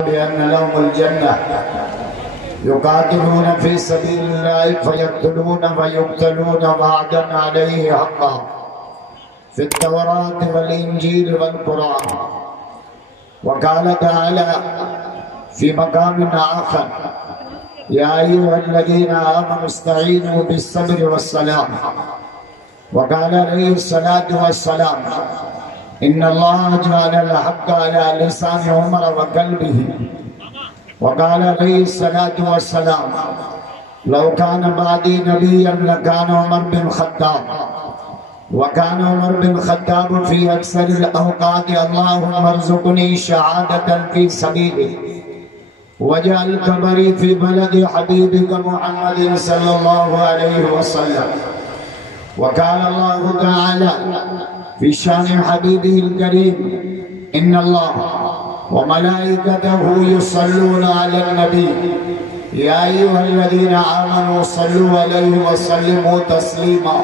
بأن لهم الجنة يقاتلون في سبيل الله فيقتلون ويقتلون وعدا عليه حقا في التوراة والإنجيل والقرآن. وقال تعالى في مقام آخر: يا أيها الذين آمنوا استعينوا بالصبر والصلاة. وقال عليه الصلاة والسلام: إن الله جعل الحق على لسان عمر وقلبه. وقال عليه الصلاة والسلام: لو كان بعدي نبيا لكان عمر بن الخطاب. وكان عمر بن الخطاب في أكثر الأوقات: اللهم ارزقني شهادة في سبيلك واجعل قبري في بلد حبيبك محمد صلى الله عليه وسلم. وقال الله تعالى في شان حبيبه الكريم: إن الله وملائكته يصلون على النبي يا أيها الذين آمنوا صلوا عليه وسلموا تسليما.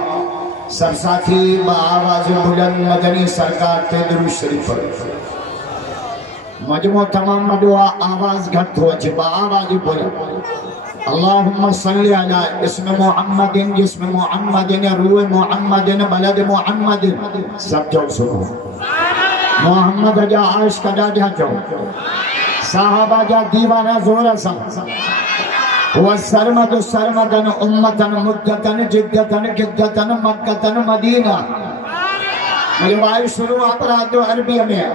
सब साथी आवाज बुलंद मदनी सरकार ते दुरूद शरीफ मजमो तमाम दुआ आवाज घट हो च आवाज बोले अल्लाहुम्मा सल्ली अला इस्म मुहम्मदिन जिस्म मुहम्मदिन रूह मुहम्मदिन बलद मुहम्मदिन। सब जो सुनो मोहम्मद जा आशिक जा जो साहबा जा दीवाना जोरा सा वसरमद सरमदन उम्मतन मुद्दतन जिद्दतन किद्दतन मक्कतन मदीना। मेरे भाई शुरू अपराध अरबी में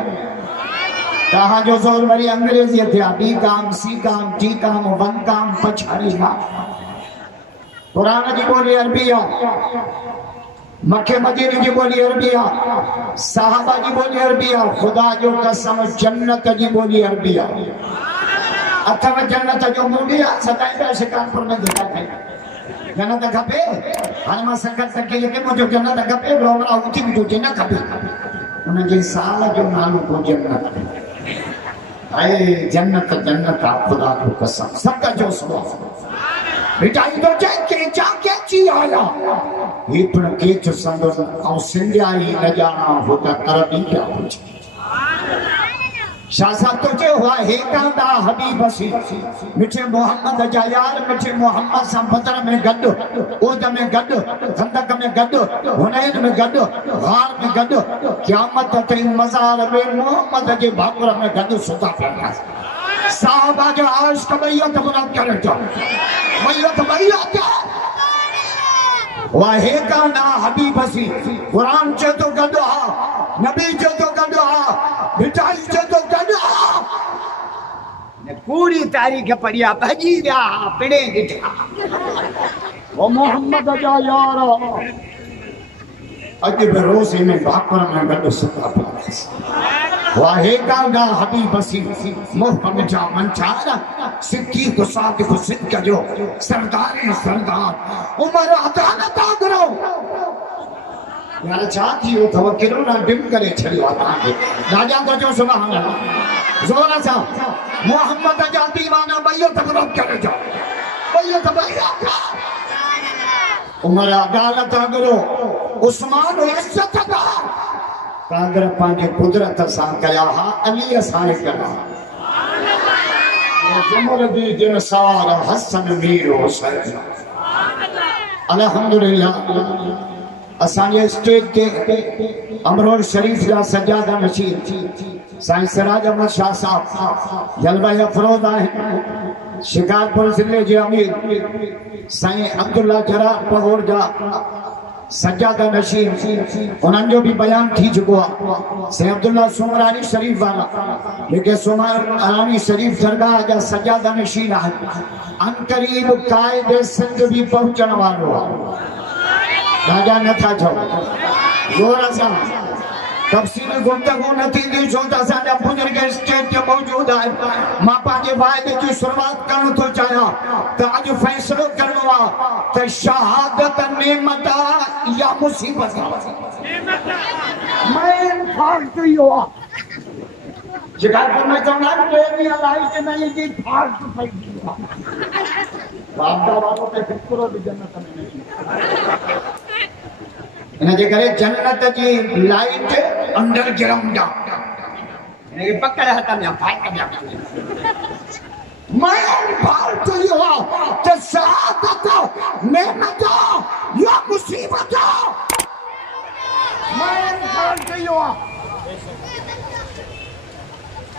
कहा जो जोर वाली अंग्रेजी थे बी काम सी काम टी काम वन काम पछाड़ी काम। कुरान की बोली अरबिया, मक्के मदीने की बोली अरबिया, साहबा की बोली अरबिया, खुदा जो कसम जन्नत की बोली अरबिया। अथवा जन्नत जो मुंडिया सदाई पे शिकारपुर में देखा है जन्नत खपे हरमा संकट तक के के मुझे जन्नत खपे रोमरा उठी भी तुझे ना खपे उनके साल जो नालू को जन्नत आए जन्नत जन्नत आप खुदा को कसम सबका जो सुनो बेटा तो के ची आया ये पर के जो संदोष और सिंधिया ही न जाना होता अरबी क्या पूछे शासा तुझे हुआ हे कांदा हबीब सी मिठे मोहम्मद जा यार मिठे मोहम्मद संबतर में गड्डो ओद में गड्डो खंदक में गड्डो हुनैन में गड्डो गार में गड्डो क़यामत ते मज़ार में मोहम्मद जे भाकुर में गड्डो सुता पड़ा साहबा जो आशिक मैयत बुलंद करे जो मैयत वाह हे कांदा हबीब सी कुरान चे तो गड्डो हा नबी चे तो गड्डो हा मिठाई चे तो पूरी तारीख पढ़िया भजी जा पिड़े गिठा वो मोहम्मद जा यार अज बरोसे में भाकुर में गड सुता वाहे कांगा हबीब सी मोहम्मद जा मंचारा सिक्की गुस्सा के गुस्सित का जो सरदार उमर अदालत करो यार चाची हो तवक्कुल ना डिम करे छलिया ताके राजा को जो सुभान अल्लाह जोरा सा मोहम्मद जा दीवाना भैया तक रोक करे जो भैया तो भैया उमर अदालत करो उस्मान इज्जत का कागर पांजे कुदरत सा कया हा अली सारे करा उमर दी जिन सवार हसन मीर हुसैन अल्हम्दुलिल्लाह असांजे स्टेज के अमरोर शरीफ जा सज्जादा नशीन साईं सिराज अहमद शाह साहब जलवा अफरोज आहिनि शिकारपुर जिले जे अमीर साईं अब्दुल्ला जरा पगोर जा सज्जादा नशीन उन्हनि जो भी बयान थी चुको आहे साईं अब्दुल्ला सुमरानी शरीफ वाला जेके सुमरानी शरीफ दरगाह जा सज्जादा नशीन आहिनि अनकरीब कायदे सिंध भी पहुंचण वालो आहे राजा न था छो जोर सा तफसील गुफ्तगू न थींदी छो त असांजा बुजुर्ग स्टेज ते मौजूद आहे मां पंहिंजे वाइदे जी शुरुआत करण थो चाहियां त अॼु फ़ैसिलो करणो आहे त शहादत नेमत आहे या मुसीबत आहे मेन फॉल्ट इहो आहे शिकारपुर में चवंदा आहिनि लाइट नहीं जी फॉल्ट पई बाबा वारो ते हिकिड़ो बि जन्नत में नहीं इन जे करे जन्नत की लाइट अंडरग्राउंड मेरे पकड़ हटा मैं भाई का मैं बात हुआ तो शहादत नेमत या मुसीबत मैं बात हुआ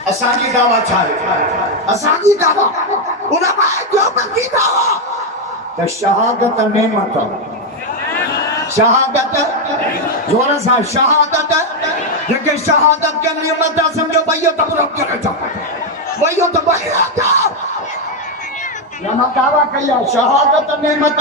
असांजी दावा छाए असांजी दावा उलमा जो बंदी दावा तो शहादत नेमत शहादत जोर से शहादत जेके शहादत के नेमत समझो भैया तब रब करे था वही तो भैया था लमा दावा कया शहादत नेमत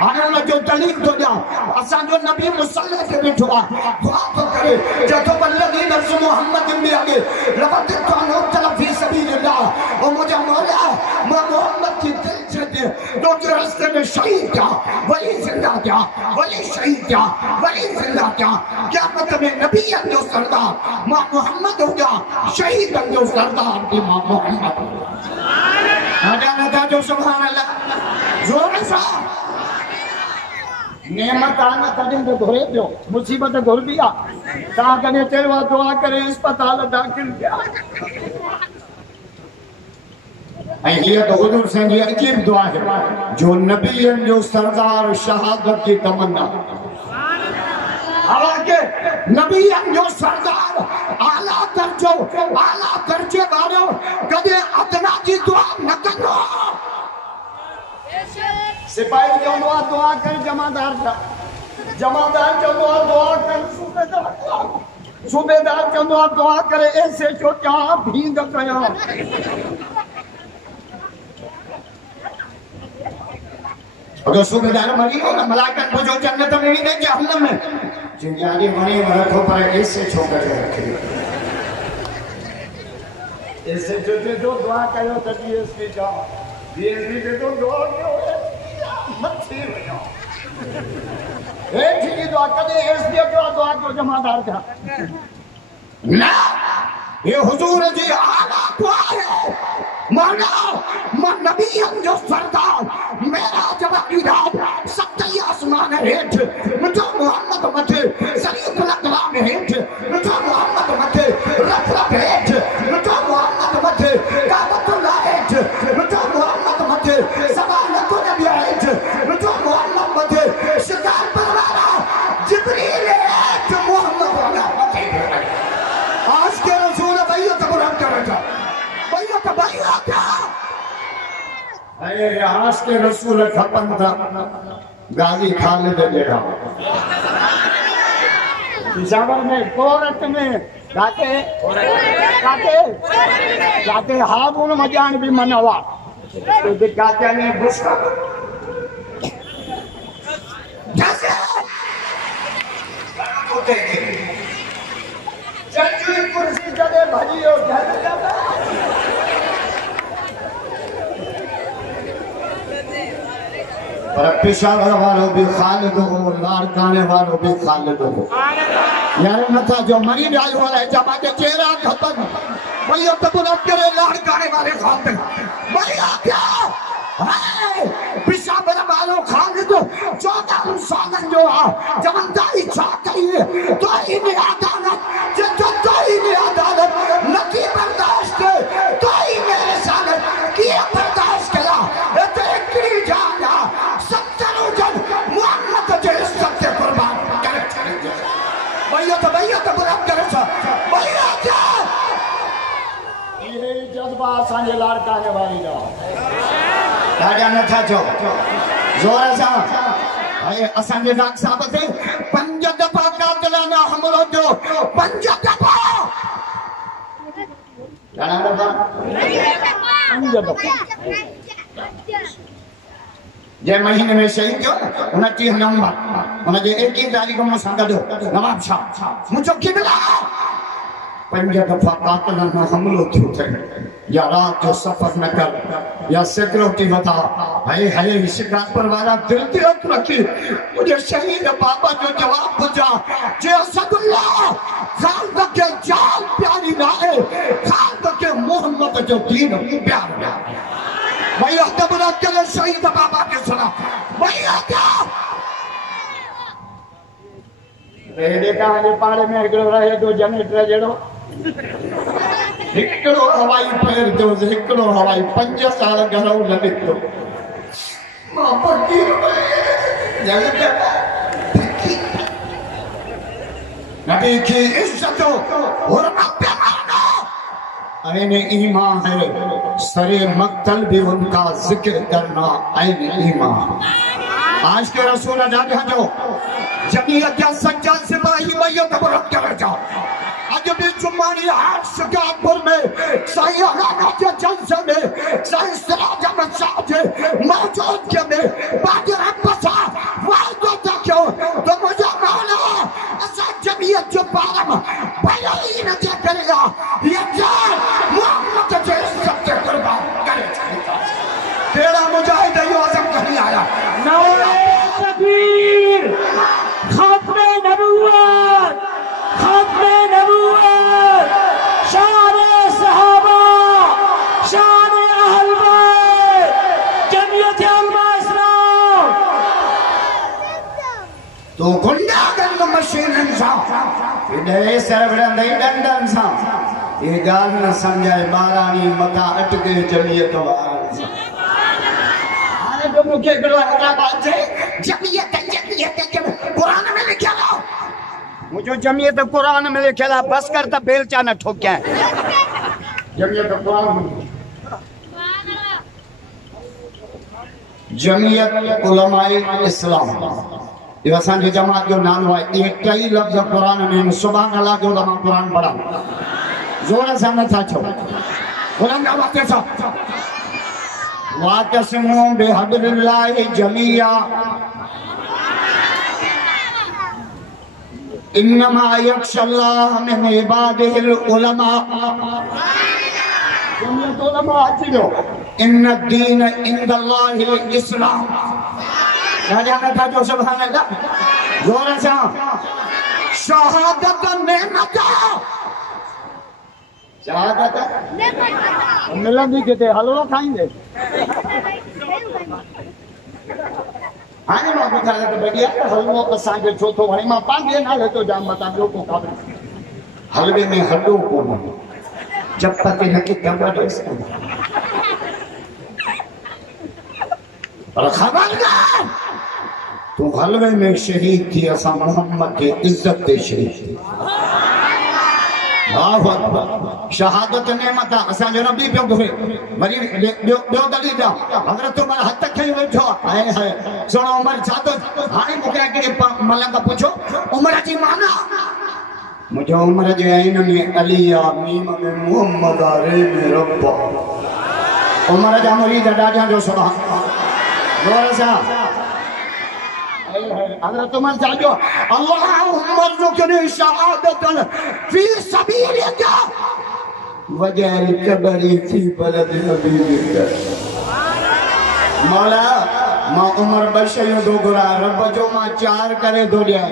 हाने उन जो दलील तो जा असा जो नबी मुसल्लल्लाहु अलैहि वसल्लम दुआ तो करे जतो बल्लगी नफ्स मोहम्मद में आगे लफत तो नो तलफी सबीलिल्लाह ओ मुझे मौला मैं मोहम्मद की दिल से दो के रास्ते में शहीद था वली जिंदा था वली शहीद था वली जिंदा था क़यामत में नबी जो सरदार मां मोहम्मद हो गया शहीद जो सरदार की मां मोहम्मद जो सुभान अल्लाह जोर से नेमत आना तॾहिं तो घुरे पियो मुसीबत घुर दिया ता कने चयो दुआ करे अस्पताल दाखिल किया ये तो हुजूर से जी अजीब दुआ है जो नबियन जो सरदार शहादत की तमन्ना हालांकि नबियन जो सरदार आला दर्जे वालो कदे अदना जी दुआ न कंदो सिपाही जो दुआ कर जमादार जो दुआ कर सूबेदार जो दुआ करे ऐसे जो क्या भींग कया अगर सूबेदार मरी हो ना मलाइकत को जो जन्नत में भी नहीं जहन्नम में जिंदगी मरी रखो पर ऐसे छोकर रखे ऐसे जो दुआ कयो तभी इसके जाओ ये भी तो दुआ क्यों है मत थी भैया ए ठीक दुआ करे इसलिए जो दुआ को जमादार था ना ये हुजूर जी आला दुआ है माना मन नबी जो सरदार मेरा जवाबी रात सत्य आसमान हेठ मुझे मोहम्मद मथे शरीफ अकराम हेठ मुझे मोहम्मद मथे रफ हेठ मुझे मोहम्मद मथे काबतुल्लाह हेठ मुझे मोहम्मद मथे सवालत नबी हेठ मुझे मोहम्मद मथे शिकार परवारा जिब्रील हेठ मोहम्मद मथे आज के रसूल भैया तब रब करेगा भैया का भैया क्या अरे आज के रसूल खपन था गाजी खालिद जेड़ा पिशावर में कोरट में काके हाबुन मजान भी मनवा तो दिखाते ने गुस्सा जैसे चंचुई कुर्सी जगह भरी हो जाता पर पेशावर वालों भी खालिद हो लाड़काने वालों भी खालिद हो यार नथा जो मरी राज वाला है जमा के चेहरा खपन भैया तो बुलंद करे लाड़काने वाले खालिद भैया क्या पेशावर वालों खालिद 14 सालन जो जमंदारी छा करिए तो इन्हें अदालत जो तो इन्हें अदालत नकी बर्दाश्त तो ही मेरे सालन की बर्दाश्त करा तो एकरी जाना मोहम्मद जो सत्य कुर्बान करे भैया तो बुलंद करे भैया क्या ये जज्बा असांजे लाड़काने वाली जा राजा नथा जो जोर सा अरे असांजे डॉक्टर साहब से 5 दफा कातिलाना हमलो जो 5 दफा घणा दफा 5 दफा जे महीने में शहीद थियो 29 नवंबर उनजे 21 तारीख में संगदो नवाब शाह मुझो किबला 5 दफा कातिलाना हमलो थियो थे या रात जो सफर न कर या सिक्योरिटी बता हाय शिकार पर वाला दिल तिरक रखी मुझे शहीद बाबा जो जवाब बुझा जे असदुल्लाह खान के जान प्यारी ना है खान के मोहम्मद जो दीन प्यार ना भैया तब ना चले शहीद बाबा के सुना भैया क्या देखा पाड़े में रहे तो जनरेटर जड़ो हिकिड़ो हवाई पैर जो हिकिड़ो हवाई 5 साल घणो न निकितो मां फकीर नबी की इज्जत और पैमाना ऐन ईमान है सरे मक्तल भी उनका जिक्र करना ऐन ईमान आज के रसूल अल्लाह जो जमीयत या सच्चा सिपाही मैयत बरत कर जाओ आज भी जुम्मानी हाट शिकारपुर में सही अलाना के जलसे में सही सिराज अहमद साहब के मौजूद के में बादर अब्बासा वादो तक्यो तो मुझे माना ऐसा जमीयत जो पारम भले ही न करेगा ये जान मोहम्मद के इज्जत के कुर्बान करेगा तेरा मुजाहिद आज़म कहीं आया नारे तकबीर खत्मे नबूवत शान सहाबा शान अहल बैत जमीयत उलमा इस्लाम तो गुंडागर्द मशीनन सां इडे सरवरंद डंडन सां ये गाल न समझाए बारानी मका अटके जमीयत वारन सां हाने तो मुके गड़ो हटा बात है जमीयत कुरान में लिखा है मुझे जमीयत कुरान में लिखा बस कर त बेलचा न ठोक्या जमीयत कुरान में जमीयत उलमाए इस्लाम ये असांजी जमात जो नालो है ये कई लफ्ज कुरान में सुभान अल्लाह जो उलमा कुरान पढ़ा जोर से न था छो बुलंद आवाज से वातस्मु बिहब्लिल्लाहि जमिया इन्नमा यख्शल्लाह मिन इबादिहिल उलमा जमीयत उलमा अचो इन्न दीन इंदल्लाहिल इस्लाम राजा ने था जो सुभान अल्लाह जोर से शहादत नेमत शहादत मिलंदी किथे हलवो खाईंदे हाने मां ॿुधायां त बढ़िया हलवो असांखे छो थो वणे मां पंहिंजे नाले तो जाम बता ॿियो को ख़बर हलवे में हॾो कोन जब तक हिनखे ख़बर पर खबरदार तू हलवे में शहीद थी असां मोहम्मद के इज्जत ते शहीद शहादत नेमत असां जो नबी पियो घुरे वरी ॿियो दलील हज़रत उमर हथ खई वेठो है सुनो उमर छा तो हाणे मूंखे हिकिड़े मलंग पुछो उमर जी माना मुझे उमर जे आइन में अली आ मीम में मोहम्मद आ रे में रब उमर जा मुरीद ॾाढा जो सुभान जोर सां हज़रत उमर जाजो अल्लाहुम्मा रज़ुक़नी शहादतन फी सबीलिक वजअल कबरी फी बलद नबीक मौला मां उमर बशयो दो गुरा रब जो मां 4 करे दो ॾिया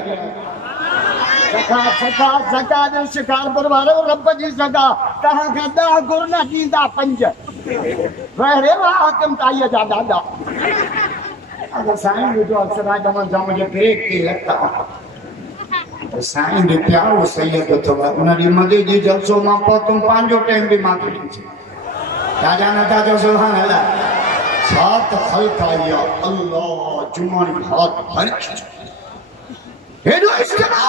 सका जो शिकारपुर वारो रब जी सका तहां खां 10 गुर न ॾींदा 5 वहरे वा हाकिम ताईअ जा ॾाढा अगर साईं जो अक्सर आज हम जाम जे ब्रेक की लगता साईं दे प्यारो सैयद तो उनरी मदे जी जलसो मां पतम पांजो टाइम भी मां करी राजा नता जो सुभान अल्लाह सात खल्क आया अल्लाह जुमानी हाथ भर हेडो इस्तेमा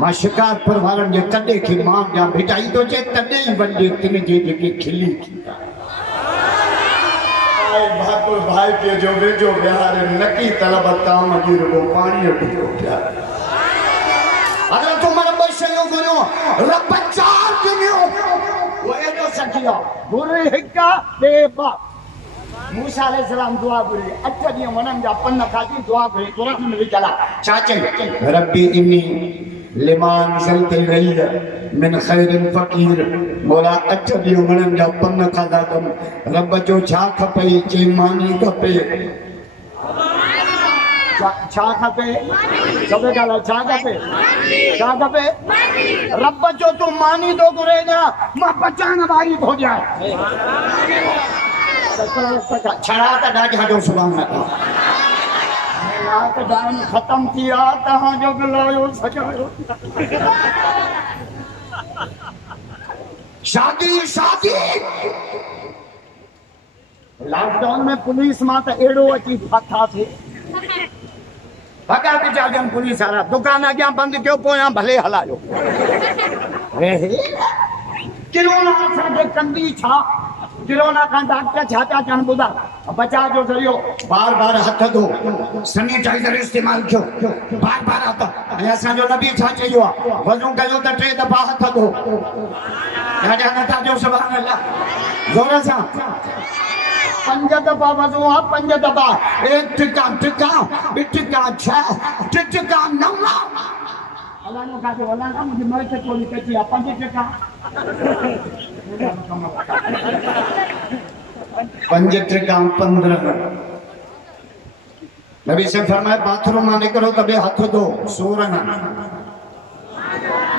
मां शिकारपुर वारन जे तडे की मां जा भिटाई तो जे तडे ही वंडे तिन जे जेकी खिली की भाकुर भाई के जो वेजो बिहार नकी तलब ताम की रुगो पानी पियो क्या अगर तुम बशयो गुनो रब 4 दिनो वो एदो सकियो बुरे हिक्का बेबा मूसा अलैहि सलाम दुआ करी 8 दी वनन जा पन खाती दुआ करी कुरान में लिखला चाचे रब्बी इन्नी लिमान जलते रही मिन खैरिन फकीर मोला 8 दी वनन जा पन खादा कम रब जो छा खपे चेमानी खपे छा खपे सब गाला छा खपे रब जो तू मानी तो घुरे ना मां बचान वारी हो जाए छड़ा त ॾाढा जो सुभान अल्लाह रात डान खत्म किया तहां जो गलायो सजायो शादी शादी लॉकडाउन में पुलिस मां तो एड़ो अची फाथा थे भगा के जाजन पुलिस वाला दुकान अॻियां बंदि कयो पोयां भले हलायो किरोना असांखे कंदी छा किरोना खां डॉक्टर छा था चवनि ॿुधा बचा जो ज़रियो बार बार हथ धो सैनिटाइजर इस्तेमाल कयो बार बार हथ ऐं असांजो नबी छा चयो आहे वज़ू कयो त 3 दफ़ा हथ धो ॾाढा नथा जो सुभाणे अल्लाह ज़ोर सां 5 दफ़ा वज़ू आहे 5 दफ़ा एक टिका टिका टिका 6 टिका 9 अल्लाह ने कहा अल्लाह का मुझे मर के थोड़ी कची है 5 टका 5 टिका 15 नबी से फरमाया बाथरूम में निकलो तबे हाथ धो सूरन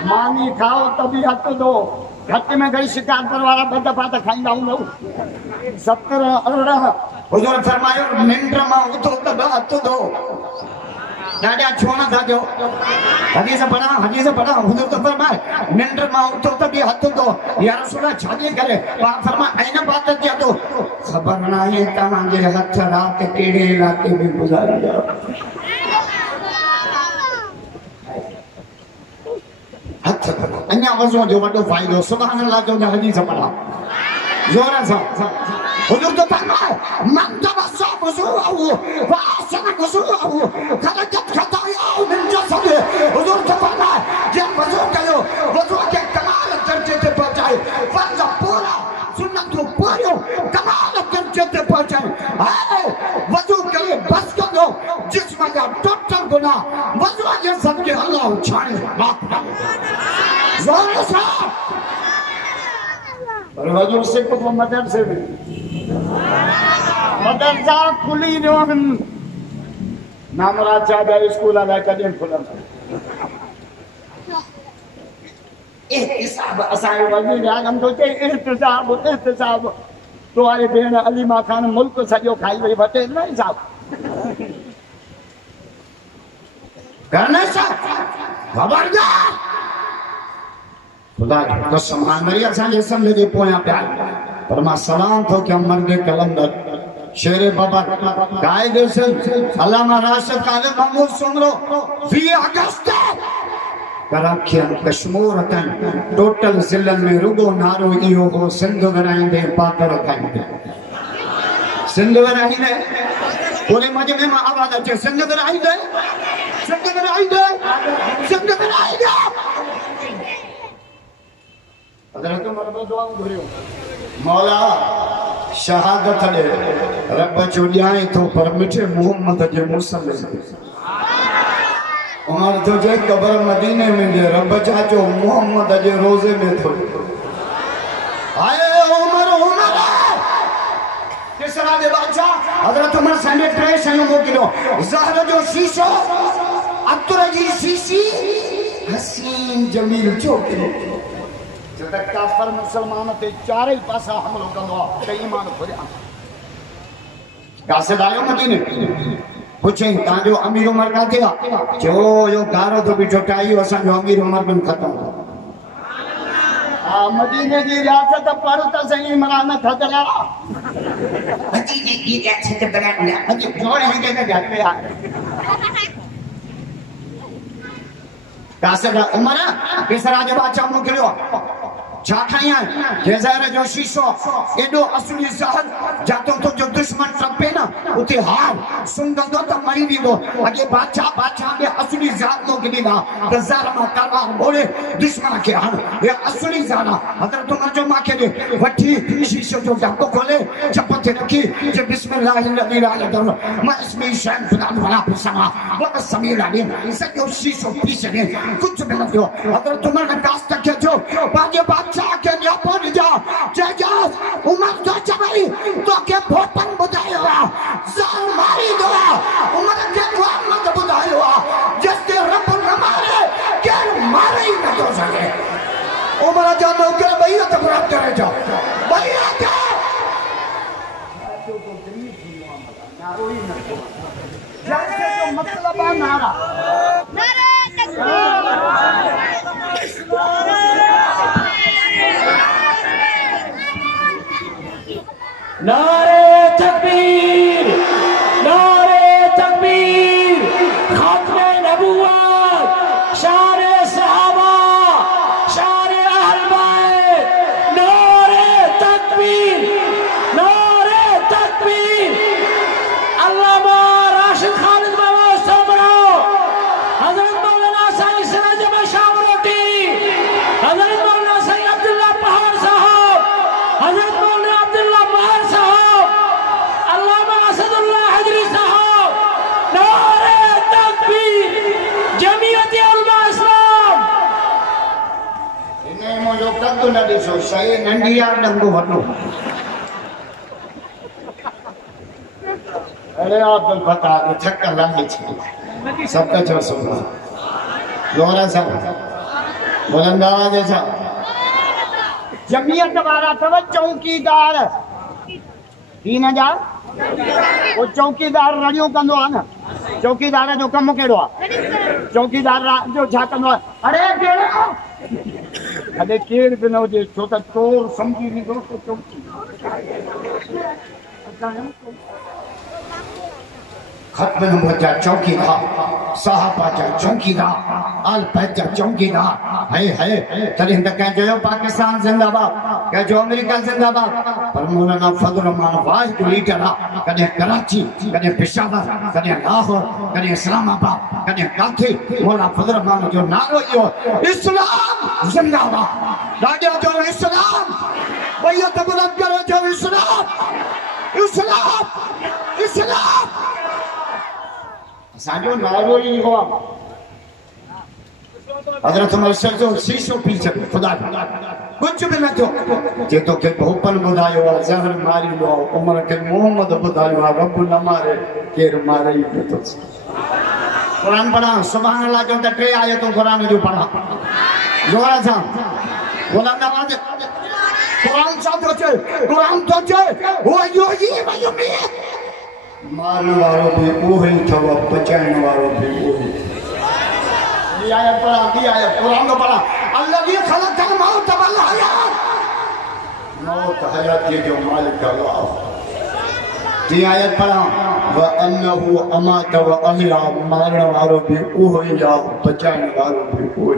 मानी खाओ तभी हाथ धो घट में गई शिकार पर वाला 2 दफ़ा तो खाईंदा हूं 17 18 हुजूर फरमायो निंड में उठो तबे हाथ धो दादा छोना था जो हदीस पढ़ा हुजूर तो फरमाए निंड में उठो तभी हाथ धो या रसूल छाजे करे पाक फरमाए ऐन बात किया तो खबर ना है तमाजे हथ रात केड़े इलाके में गुजारिया हथ अन्या वज़ू जो वडो फायदो सुभान अल्लाह जो हदीस पढ़ा जोर से हुजूर तो फरमाए मन तवस्सा वज़ूअहु व अहसन वज़ूअहु खलक़त खतायाहु मिन जसद हुजूर तो फरमाए जे वज़ू कयो वज़ू के कमाल दर्जे ते पहुंचाए फर्ज पूरा सुन्नत पूरो कमाल दर्जे ते पहुंचाए हाय वज़ू करे बस करो जिस्म का टोटल गुनाह वज़ू के सदके अल्लाह छाने माफ करे जोर से पर वज़ू से को मदरसे में मदरसा खुली जो नामरा चाचा स्कूल आला कदे खुलम एहतिसाब असांजे वज़ीर आज़म तो चे एहतिसाब तो आए भेण अलीमा खान मुल्क सॼो खाई वई वटे न हिसाब करने से खबरदार खुदा की कसम मरिया असांजे समझ जे पोयां प्यार पर मां सलाम थो कयां मर्द कलंदर शेर बाबा कायदे से अल्लामा राशिद कादिर महमूद सुमरो 20 अगस्त कराखियन कश्मीर तन टोटल जिलन में रुगो नारो इहो हो सिंध वराइंदे पातर खाइंदे सिंध वराइंदे पूरे मजमे में आवाज अचे सिंध वराइंदे हज़रत उमर बि दुआ घुरियो मौला शहादत दे रब जो न्याय तो पर मिठे मोहम्मद जे मुसल्ल उमर तो जे कब्र मदीने में दे रब चाचो मोहम्मद जे रोजे में थो आए उमर किसरा दे बादशाह हजरत उमर संगे ट्रे शयूं मोकिलियो ज़हर जो शीशो अतर जी शीशी हसीन जमील चोकिलो जब काफर मुसलमान ते चारे पासा हमलो कंदो त ईमान खुरिया कासिद आयो मदीने पूछे ताजो अमीर उमर का थिया जो यो गारो तो भी टोटाई असा जो अमीर उमर बन खत्म मदीने की रियासत पर त सही इमरान थदरा मदीने की रियासत बनाना अज जोड़े हैं के घर पे आ कासिद उमर किसरा जे बादशाह मोकिलियो छा खाया जज़ार जो शीशो एडो असली जहर जातो तो जो दुश्मन टपे ना उते हार सुंदो तो मरी दीदो अगे बादशाह के असली जात नो गिना त ज़ारमा तलवार बोले दुश्मन के हार ये असली जाना हजरत उमर जो माके दे वठी शीशो जो जाको खोले चपते रखी जे बिस्मिल्लाहिर्रहमानिर्रहीम मा इसमी शान खुदा वाला समा व समीर अलीम सको शीशो पीछे ने कुछ भी न हो हजरत उमर का रास्ता के जो बाजे के न्यापन जा जा उमर तो चमरी तो के भोपन बुधायो जान मारी दो उमर के मोहम्मद बुधायो जिसके रब न मारे के मारे ही न तो सके उमर जानो के भैया तो प्राप्त करे जा भैया क्या जो तो गरीब थी मामला नारोई न तो जैसे तो मतलब आ नारा नारे तकबीर नारे तकबीर, नारे तकबीर, खात्मे नबुव्वत, शाने सहाबा, शाने अहल बैत, नारे तकबीर, नारे तकबीर। अल्लामा राशिद खालिद बाबा सबरो, हजरत मौलाना सईद सिराज अहमद शाहवरोटी, हजरत मौलाना सईद अब्दुल्ला पहाड़ साहब, हजरत मौलाना अब्दुल्ला पहाड़ साहब, अल्लामा असदुल्लाह हजरी साहब, नारे तकबीर, जमीयत उलमा इस्लाम। इन्हें मुझे कद्दू न ॾिसो, शइ नंढी आहे डंगो वॾो। अरे अब्दुल फताह के छक्का लागे छे सबका जो सुना लोरा साहब बुलंद आवाज से जमीयत वारा तव चौकीदार 3000 वो चौकीदार रड़ियो कंदो आ न। चौकीदार जो कम केड़ो आ? चौकीदार जो छा कंदो आ? अरे केड़ो अरे केड़ बि न हुजे छो त चोर समझी वींदो त चौकी खत्म नंबर जा चौकीदार, साहबा जा चौकीदार, आल बैत जा चौकीदार। है तॾहिं त कंहिं चयो पाकिस्तान जिंदाबाद, कंहिं चयो अमेरिका जिंदाबाद, पर मौलाना फजल रहमान वाहिद लीडर आहे। कॾहिं कराची, कॾहिं पेशावर, कॾहिं लाहौर, कॾहिं इस्लामाबाद, कॾहिं काथे। मौलाना फजल रहमान जो नालो इहो, इस्लाम जिंदाबाद। ॾाढा जो इस्लाम, भैया त बुलंद करो जो इस्लाम, इस्लाम, इस्लाम। असांजो नारो ई हो हज़रत उमर शेख जो शीशो पी छॾियो। ख़ुदा कुछ बि न थियो। जे तोखे भोपन ॿुधायो आहे, ज़हर मारींदो आहे, उमर खे मोहम्मद ॿुधायो आहे, रब न मारे केरु मारे ई पियो। क़ुर पढ़ा, सुभान अल्लाह जो त 3 आयतूं क़ुर जूं पढ़ा जोर सां बुलंद आवाज़। क़ुर छा थो चए? क़ुर थो चए हो यो ई वयो में माल वारो भी उहो ई अथव, बचाइण वारो भी उहो ई। आयत पढ़ा, ॿी आयत क़ुर को पढ़ा, अल्लज़ी ख़लक़ल मौत वल हयात, मौत हयाती जो मालिक अल्लाह। टी आयत पढ़ा, व अन्नहु अमात व अहया, मारण वारो भी उहो ई आहे, बचाइण वारो भी उहो ई।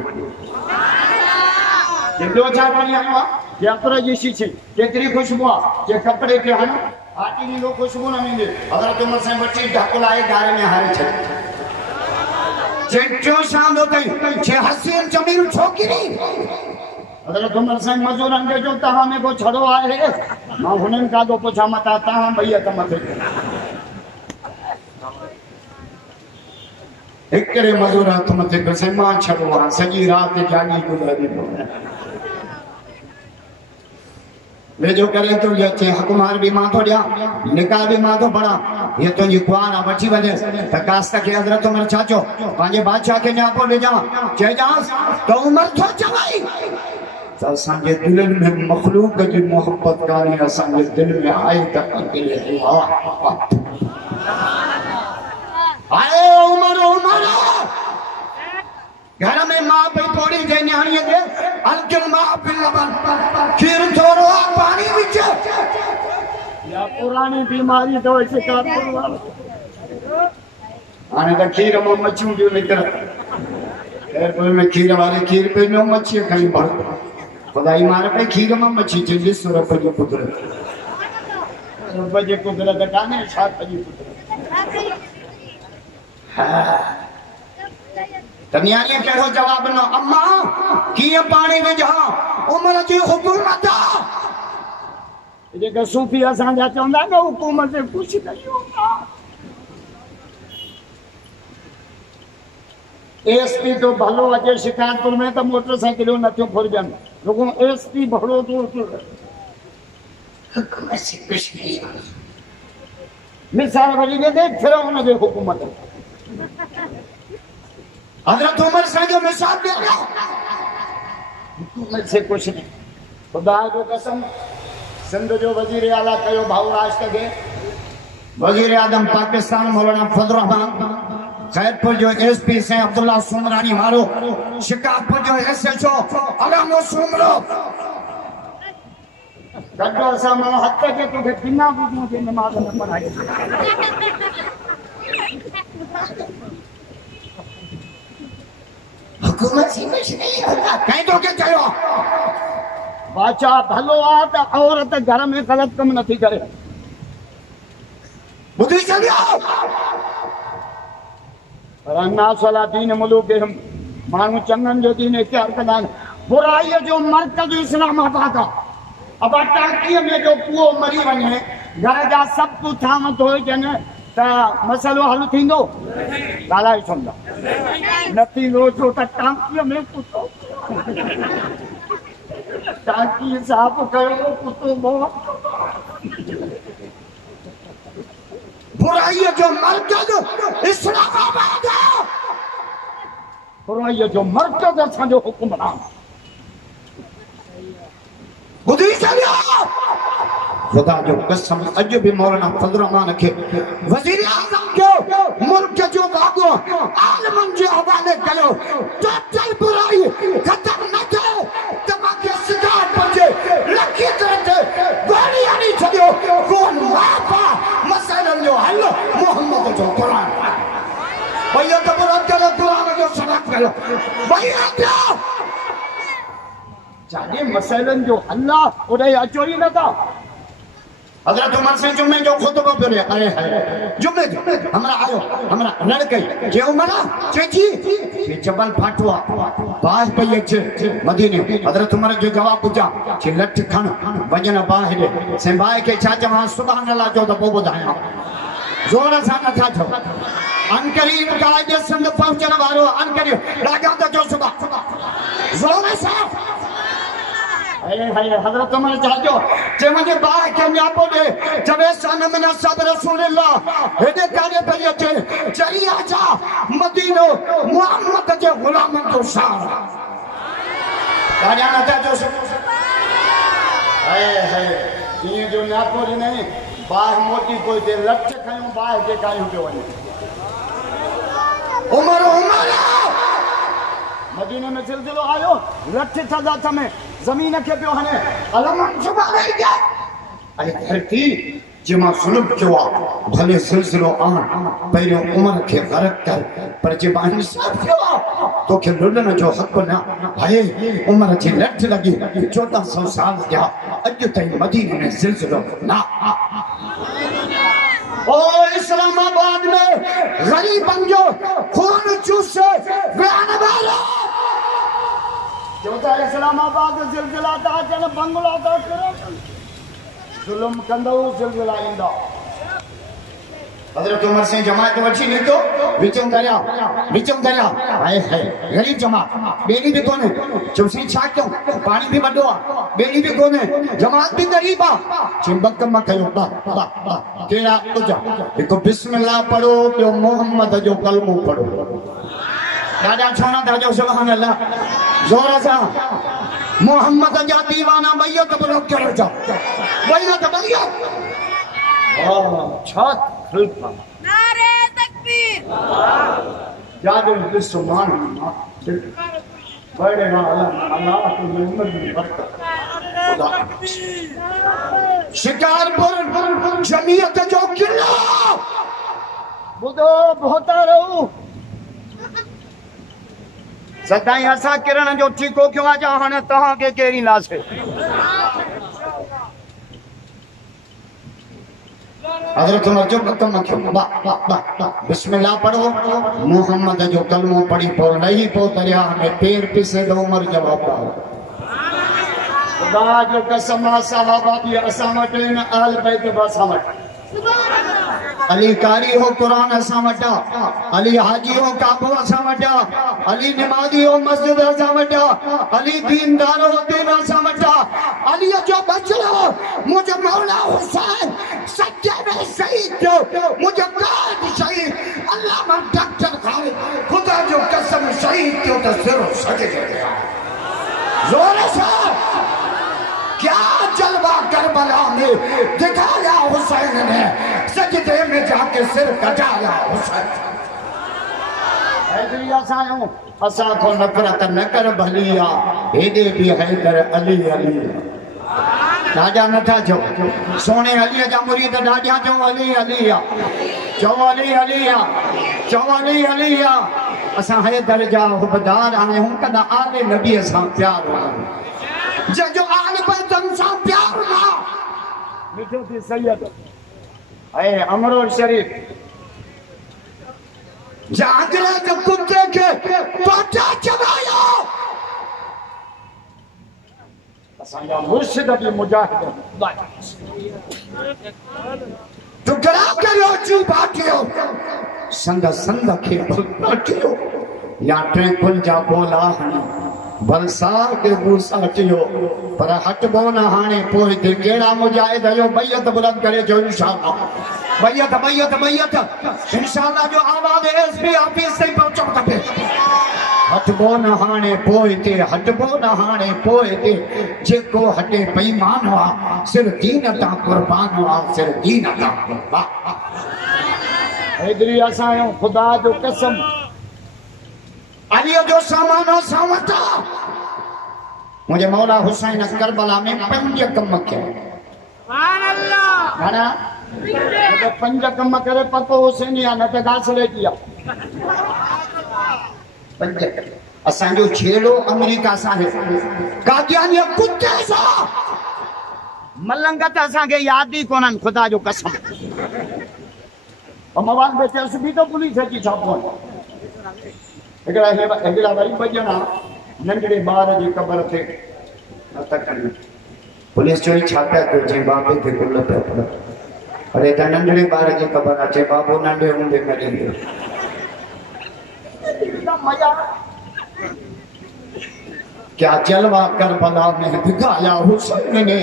ये ॿियो छा पढ़ी आयो आहे? जे अतर जी शीशी केतिरी ख़ुशबू आहे, जे कपिड़े खे हण आटी ॾींदो ख़ुशबू न ईंदी। हज़रत उमर साईं वठी ढकु लाहे गारे में हारे छॾ। टियों शाम अथई, छे हसीन जमील छोकिरी। हज़रत उमर साईं मज़ूरनि खे जो तव्हां में को छड़ो आहे, मां हुननि खां थो पुछां मथां तव्हां ॿई हथ मथे। हिकिड़े मज़ूर हथ मथे कयो, साईं मां छड़ो आहे, सॼी राति जाॻी गुज़ारी पियो। वेझो करे तो अचे, हकमार भी मां थो ॾियां, निकाह भी मां थो पढ़ा, ये तुंहिंजी कुआर आहे वठी वञे। त कास्त खे हज़रत उमर छा चयो? पंहिंजे बादशाह खे न्यापो ॾिजां, चइजांसि त उमर थो चवई त असांजे दिलनि में मख़लूक जी मोहबत कान्हे, असांजे दिल में आहे त आए उमर उमर। घर में मां पई थोड़ी जे न्याणीअ खे अलकिल मां बिल लबन, खीर थोरो पानी विच। या पुरानी बीमारी तो शिकार हाणे त खीर मां मच्छियूं थियूं निकिरनि। ख़ैर में खीर वारे खीर पे न मच्छी खणी भर। खुदाई मार पे खीर मां मच्छी चई रब जी कुदरत। रब जी कुदरत कान्हे छा जी कुदरत। तनियानी कहिड़ो जवाब न, अम्मा कीअं पाणी विझां, उमर जी हुकूमत आहे। जेके सूफ़ी असांजा चवंदा न हुकूमत से कुझु न हूंदा। एसपी तो भलो अचे शिकारपुर में त मोटरसाइकिलूं नथियूं फुरजनि, रुगो एसपी भलो तो हुकूमत से कुझु नहीं। मिसाल वठी दे फिरौन जे हुकूमत। हज़रत उमर साईं जो मिसाल दे रहा, हुकूमत से कुछ नहीं। खुदा जो कसम, सिंध जो वजीर आला कयो भाऊ राष्ट्र खे, वजीर आजम पाकिस्तान मौलाना फजल रहमान, खैरपुर जो एसपी से अब्दुल्ला सुमरानी मारो, शिकारपुर जो एसएचओ अलामो सुमरो। गड्ढो असां मां हथ के तोखे बिना बुझूं के नमाज न पढ़ाई हुकूमत सी कुछ नहीं होता कहीं तो के चयो बादशाह भलो आ त औरत घर में गलत कम नथी करे बुधी चलियो पर अन्ना सला दीन मुलूक माण्हू चङनि जो दीन इख्तियार कंदा आहिनि बुराईअ जो मर्कज़ इस्लामाबाद आहे अब टांकीअ में जो कुओ मरी वञे घर जा सभु कुझु थाम धोइजनि त मसइलो हल थींदो ॻाल्हाए सम्झो न थींदो छो त टांकीअ में कुतो टांकी साफ़ कयो कुतो बुराईअ जो मर्कज़ इस्लामाबाद आहे बुराईअ जो मर्कज़ असांजो हुकुमरान बुधी चलियो खुदा जो कसम अज भी मौलाना फजल रहमान के वजीर आजम जो मुल्क जो बागो आलमन जे हवाले कयो टोटल बुराई खत्म न थे तमाके सिद्धांत पजे लखी तरह गोली आनी छडियो कोन वापा मसलन जो हल मोहम्मद जो कुरान भैया तो कुरान जो सबक कयो भैया जाने मसइलन जो हल्ला उड़े अचो ही न था हजरत उमर से जुम्मे जो खुतबा पढ़े अरे है जुम्मे हमरा आयो हमरा लड़के के उमर चेची ये जबल फाटवा बाज पई छे मदीने हजरत उमर जो जवाब पूछा कि लठ खण वजन बाहर संभाए के छा जमा सुभान अल्लाह जो तो बुधाया जोर सा न था छो अनकरीब कायदे संग पहुंचण वारो अनकरीब राजा जो सुबह जोर सा हजरत उमर जाजो जे मुझे बाय के न्यापो दे जबे सन में सब रसूलुल्लाह हेदे काने पे अचे चली आजा मदीनो मोहम्मद के गुलामन को शान काजा न जो हाय ये जो न्यापो दे नहीं बाय मोटी कोई दे लक्ष्य खयो बाय के कायो पे वने उमर मदीने में सिलसिलो आयो लठ सदा समय जमीन के पियो हने अलमन सुबह रही गया अरे धरती जिमा सुलभ किया भले सिलसिलो आन पहिरियों उमर के गरक कर पर जिमा इंसाफ किया तो के लुल्लन जो हक ना है उमर जी लठ लगी 1400 साल जा अज ताईं मदीने में सिलसिलो ना ओ इस्लामाबाद में गरीबन जो खून चूसे बयान वाला जोता इस्लामाबाद जिलजिला ता जन बंगला ता करे जुल्म कंदो जिलजिला इंदा हजरत उमर से जमात वठी निकतो विचम करया हाय गरीब जमात बेड़ी भी कोने चौसी छा क्यों पानी भी बडो बेड़ी भी कोने जमात भी गरीब आ चिंबक म कयो बा केड़ा तुजा देखो बिस्मिल्लाह पढ़ो जो मोहम्मद जो कलमो पढ़ो दादा छोना दादा सुभान अल्लाह जोर सा मोहम्मद जा दीवाना भैया तो बोलो करो जा भैया तो भैया छत खिलफा नारे तकबीर जादू बिस्मान बड़े ना अल्लाह की मोहम्मद की बरकत शिकारपुर जमीयत जो किला बुधो बहुता रहू सदाई असा किरण जो ठीको क्यों आ जा हाने तहां के केरी लासे हजरत उमर जो कम क्यों बा बिस्मिल्लाह पढ़ो मोहम्मद जो कलमो पढ़ी पो नहीं पो दरिया में पैर पिसे तो उमर जवाब पाओ खुदा जो कसम सहाबा की असमतन अहल बैत बसमत अली कारी हो कुरान असा वटा अली हाजी हो काबू असा वटा अली नमाजी हो मस्जिद असा वटा अली दीनदार हो दिन असा वटा अली जो बचलो मुझे मौला हुसैन सच्चे में शहीद जो मुझे काद शहीद अल्लाह में डॉक्टर खाए खुदा जो कसम शहीद जो तो सिर सजे जोर से क्या जलवा करबला में दिखाया हुसैन ने सजदे में जाके सिर कटाया हुसैन असा को नफरत न कर भलिया हेदे भी हैदर अली अली ॾाढा नथा चओ सोने अलीअ जा मुरीद ॾाढा चओ अली अली आहे चओ अली अली आहे चओ अली अली आहे असां हैदर जा हुबदार आहियूं कदा आले नबीअ सां प्यार आहे जंहिंजो आल बैतन सां प्यार ना मिठो थी सैयद ऐं अमरोर शरीफ जागरे जो कुत्ते के पाटा चबाया असांजा मुर्शिद बि मुजाहिद टुकड़ा करियो चू बाटियो संग संग खे बाटियो या टे कुल जा बोला हणी बलसार के बूसाटियो पर हटबो न हाणे पोइ ते केड़ा मुजाहिद यो बैयत बुलंद करे जो इंशाअल्लाह बैयत बैयत बैयत इंशाअल्लाह जो आवाज एसपी ऑफिस से पहुंचो तके हटबो न हाणे पोइ ते हटबो न हाणे पोइ ते जेको हटे बेईमान वा सिर दीन ता कुर्बान वा सिर दीन ता कुर्बान हैदरी असां खुदा जो कसम अलीअ जो सामान सावटा मुझे मौला हुसैन करबला में 5 कम कया सुभान अल्लाह घणा तो 5 कम करे पको हुसैन या न त गासले किया 5 असांजो छेड़ो अमेरिका सां है कादियानी कुत्ते सां मलंग त असांखे याद ई कोन्हनि खुदा जो कसम मवाल में चयसि बि तो पुलिस अची छापो हिकिड़ा वरी भॼणा नंढड़े ॿार जी क़बर ते तकनि पुलिस जो ही छापा तो जे बाबे के गुल पे पड़ अरे त नंढड़े ॿार जी क़बर अचे बाबू नंढे हूंदे मरी वियो मजा क्या जलवा करबला में दिखाया हुसैन ने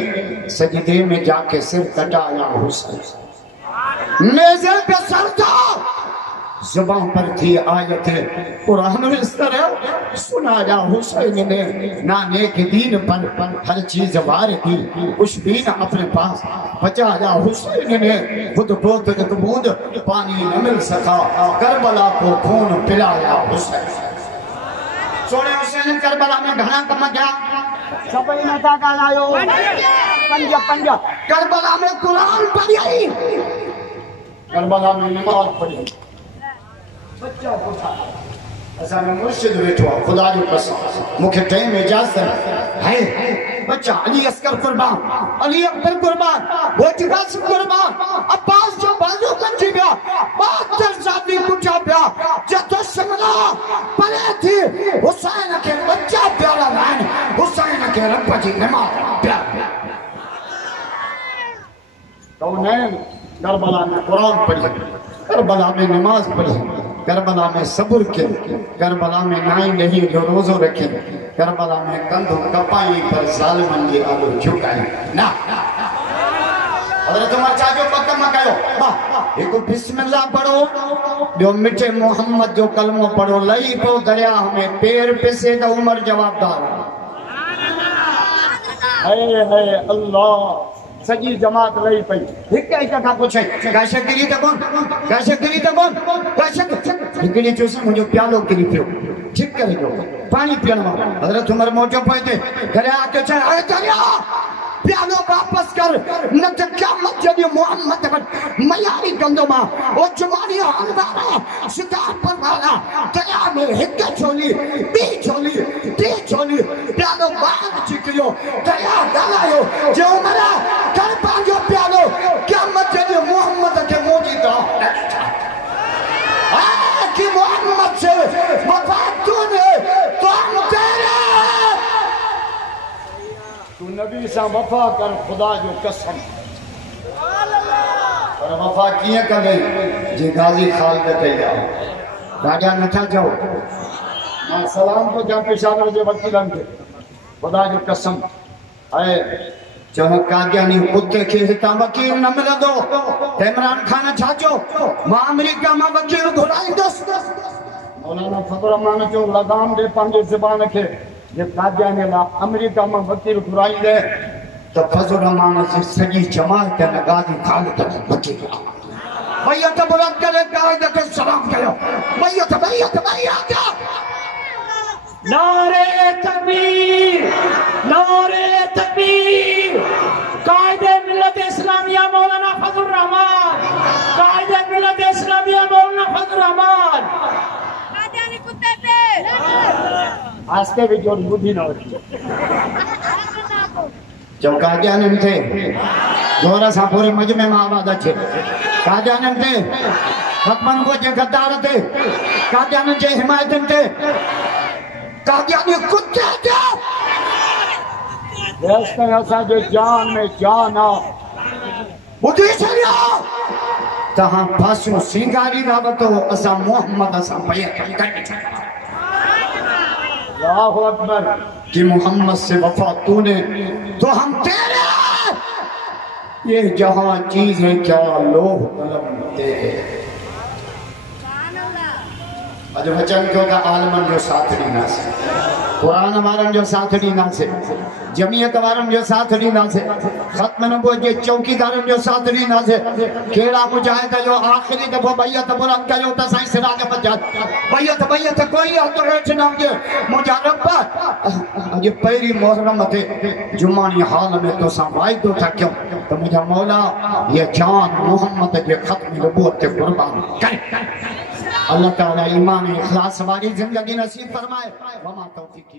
सजदे में जाके सिर कटाया हुसैन नेज़े पे सर था जुबान पर थी आयत कुरान इस तरह सुनाया हुसैन ने नाने के दीन पर हर चीज वार की कुछ भी न अपने पास बचाया हुसैन ने खुद बहुत एक बूंद पानी न मिल सका करबला को खून पिलाया हुसैन सोने हुसैन करबला में घना कम क्या सभई नथा ॻाल्हायो 5 करबला में कुरान पढ़ी करबला में नमाज पढ़ी बच्चा उठा असा में मुर्शिद बैठो खुदा जो कसम मुखे टाइम इजाजत है बच्चा अली अस्कर कुर्बान अली अकबर कुर्बान गोटी कासिम कुर्बान अब्बास जो बाजू कंची गया 72 शादी कुचा पिया जत समला पले थी हुसैन के बच्चा प्यारा लाइन हुसैन के रब जी नमाज प्यारा तो ने करबला में कुरान पढ़ी करबला में नमाज पढ़ी करबला में सब्र के करबला में नाई नहीं जो रोजो रखे करबला में कंधो कपाई पर जालिमन जी आलू झुकाई ना हज़रत उमर चाचो पकम कयो एक बिस्मिल्लाह पढ़ो जो मिठे मोहम्मद जो कलमो पढ़ो लई पो दरिया में पैर पिसे तो उमर जवाबदार है अल्लाह सजी जमात रही पई हिक का पूछे गाशगिरी त कोन हिकड़ी चोस मुझो प्यालो किरी पियो ठीक करे जो पानी पियणो हज़रत उमर मोटो पए घरे आके छे अरे दरिया प्यालो वापस कर न त क़यामत जदी मोहम्मद मयारी गंदो मा ओ जवानी हनवारा सितार पर वाला दरिया में हिक छोली बी छोली टी छोली प्यालो बाहर चिकियो दरिया डालायो जो उमरा कर पांजो प्यालो क़यामत जदी मोहम्मद के मोजी दा कि मोहम्मद से वफात तूने तो हम तेरे तू नबी सा वफा कर खुदा जो कसम पर वफा किए करे जे गाजी खालिद कया राजा नथा जाओ मां सलाम तो जा पेशावर जे वकीलन के खुदा जो कसम है चलो कादियानी कुत्ते के हिता वकील न मिलंदो इमरान खान छाचो मां अमेरिका में वकील घुराईंदस मौलाना फजल रहमान जो लगाम दे पंहिंजे ज़बान के जे कादियानी ला अमेरिका में वकील घुराईंदे तो फजल रहमान से सजी जमात के गाजी खालिद वकील बैयत बुलंद करे कायदे के सलाम कयो बैयत नारे तकबीर कायदे मिल्लत इस्लामिया मौलाना फजल रहमान, कायदे मिल्लत इस्लामिया मौलाना फजल रहमान। कादियानी कुत्ते पे आस्ते भी जोड़ बुद्धि ना होती जब कादियान थे जोरा सा पूरे मजमे में आवाज अच्छे कादियान थे खत्मन को जे गद्दार थे कादियान जे हिमायत थे कादियानी कुत्ते थे ऐसे ऐसा जो जान में जान आ बुद्धि चलियो तहां फासू सिंगारी रावतो असा मोहम्मद असा पैगंबर कर अल्लाहु अकबर कि मोहम्मद से वफा तूने तो हम तेरे ये जहां चीज है क्या लोह कलम तेरे अज वचन क्यों का आलमन जो साथ ॾींदा से कुरान वारन जो साथ ॾींदा से जमीयत वारन जो साथ ॾींदा से खत्म नबूवत जे चौकीदारन जो साथ ॾींदा से केड़ा मुजाहिद जो आखिरी दफो बैयत बुलंद कयो त साईं सिराज मजाद बैयत कोई हथ हेठ न हुजे मुंहिंजा रब अॼु पहिरीं मुहर्रम ते जुमानी हाल में तोसां वाइदो था कयूं त मुंहिंजा मौला ये जान मोहम्मद जे खत्म नबूवत ते कुर्बान कर अल्लाह ताला ईमान इखलास वाली जिंदगी नसीब फरमाए वमा तौफीकी